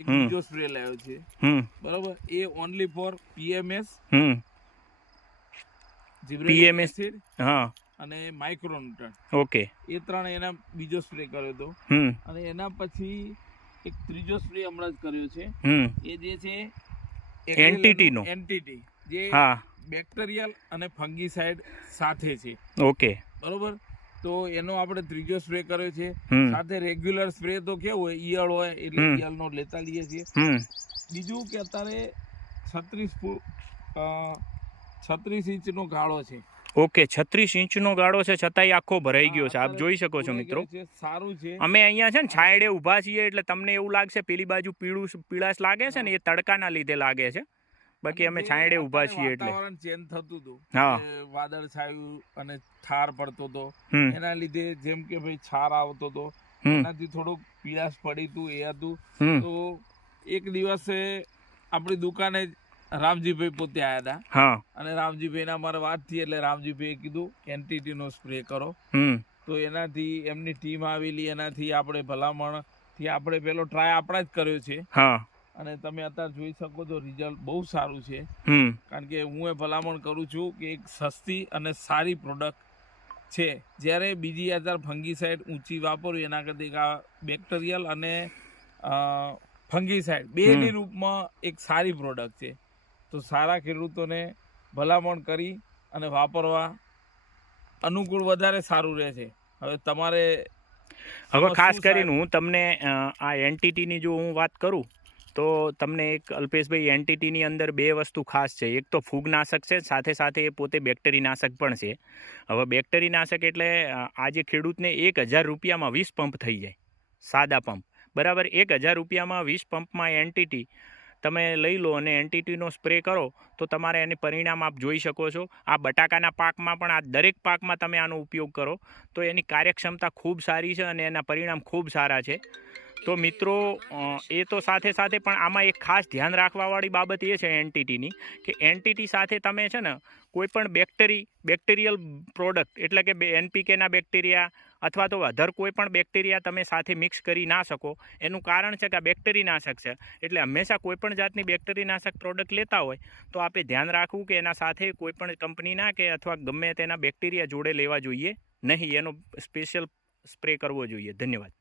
એક બીજો સ્પ્રે લાવ્યો છે, બરોબર, એ only for PMS, gibberellic acid અને માઇક્રોન્યુટ્રન. ઓકે, એ ત્રણ એના બીજો સ્પ્રે કર્યો હતો. અને એના પછી એક ત્રીજો સ્પ્રે હમણાં જ કર્યો છે, એ જે છે એન્ટિટી, જે બેક્ટેરિયલ અને ફંગીસાઇડ સાથે છે. ઓકે, બરોબર. તો એનો આપણે ત્રીજો સ્પ્રે કર્યો છે. સાથે રેગ્યુલર સ્પ્રે તો કેવું હોય, ઈયળ હોય એટલે ઈયળનો લેતા લઈએ છીએ. બીજું કે અત્યારે 36 ઇંચનો ગાળો છે. ઓકે, 36 ઇંચનો ગાળો છે, છતાંય આખો ભરાઈ ગયો છે. આપ જોઈ શકો છો મિત્રો. સારું છે. અમે અહીંયા છે ને છાંયડે ઊભા છીએ એટલે તમને એવું લાગશે પેલી બાજુ પીળાશ લાગે છે ને, એ તડકાના લીધે લાગે છે. બાકી અમે છાંયડે ઊભા છીએ એટલે વાતાવરણ ચેન્જ થતું હતું, વાદળ છાયું અને ઠાર પડતો હતો, એના લીધે જેમ કે ભાઈ છાર આવતો હતો, એનાથી થોડુંક પીળાશ પડી હતું, એ હતું. તો એક દિવસે આપણી દુકાને રામજીભાઈ પોતે આવ્યા હતા, અને રામજીભાઈ ના મારે વાત થઈ એટલે રામજીભાઈએ કીધું એન્ટિટી નો સ્પ્રે કરો. તો એનાથી એમની ટીમ આવેલી, એનાથી આપણે ભલામણથી આપણે પેલો ટ્રાય આપણા જ કર્યો છે. અને તમે અત્યારે જોઈ શકો છો રિઝલ્ટ બહુ સારું છે. કારણ કે હું એ ભલામણ કરું છું કે એક સસ્તી અને સારી પ્રોડક્ટ છે. જ્યારે બીજી અત્યારે ફંગીસાઇડ ઊંચી વાપરવી એના કરતાં બેક્ટેરિયલ અને ફંગીસાઇડ બેની રૂપમાં એક સારી પ્રોડક્ટ છે. તો સારા ખેડૂતોને ભલામણ કરી અને વાપરવા અનુકૂળ વધારે સારું રહે છે. હવે તમારે હવે ખાસ કરીને હું તમને આ એન્ટિટીની જો હું વાત કરું તો તમને એક અલ્પેશભાઈ, એન્ટિટીની અંદર બે વસ્તુ ખાસ છે. એક તો ફૂગનાશક છે, સાથે સાથે એ પોતે બેક્ટેરીનાશક પણ છે. હવે બેક્ટેરીનાશક એટલે આજે ખેડૂતને 1000 રૂપિયામાં 20 પંપ થઈ જાય, સાદા પંપ, બરાબર. 1000 રૂપિયામાં 20 પંપમાં એન્ટિટી તમે લઈ લો અને એન્ટિટીનો સ્પ્રે કરો તો તમારે એને પરિણામ આપ જોઈ શકો છો. આ બટાકાના પાકમાં પણ, આ દરેક પાકમાં તમે આનો ઉપયોગ કરો તો એની કાર્યક્ષમતા ખૂબ સારી છે અને એના પરિણામ ખૂબ સારા છે. તો મિત્રો, એ તો સાથે સાથે પણ આમાં એક ખાસ ધ્યાન રાખવાવાળી બાબત એ છે એન્ટિટીની, કે એન્ટિટી સાથે તમે છે ને કોઈ પણ બેક્ટેરિયલ પ્રોડક્ટ એટલે કે NPKના બેક્ટેરિયા અથવા તો અધર કોઈ પણ બેક્ટેરિયા તમે સાથે મિક્સ કરી ના શકો. એનું કારણ છે કે આ બેક્ટેરીનાશક છે, એટલે હંમેશા કોઈ પણ જાતની બેક્ટેરીનાશક પ્રોડક્ટ લેતા હોય તો આપણે ધ્યાન રાખવું કે એના સાથે કોઈ પણ કંપનીના કે અથવા ગમે તેના બેક્ટેરિયા જોડે લેવા જોઈએ નહીં. એનો સ્પેશિયલ સ્પ્રે કરવો જોઈએ. ધન્યવાદ.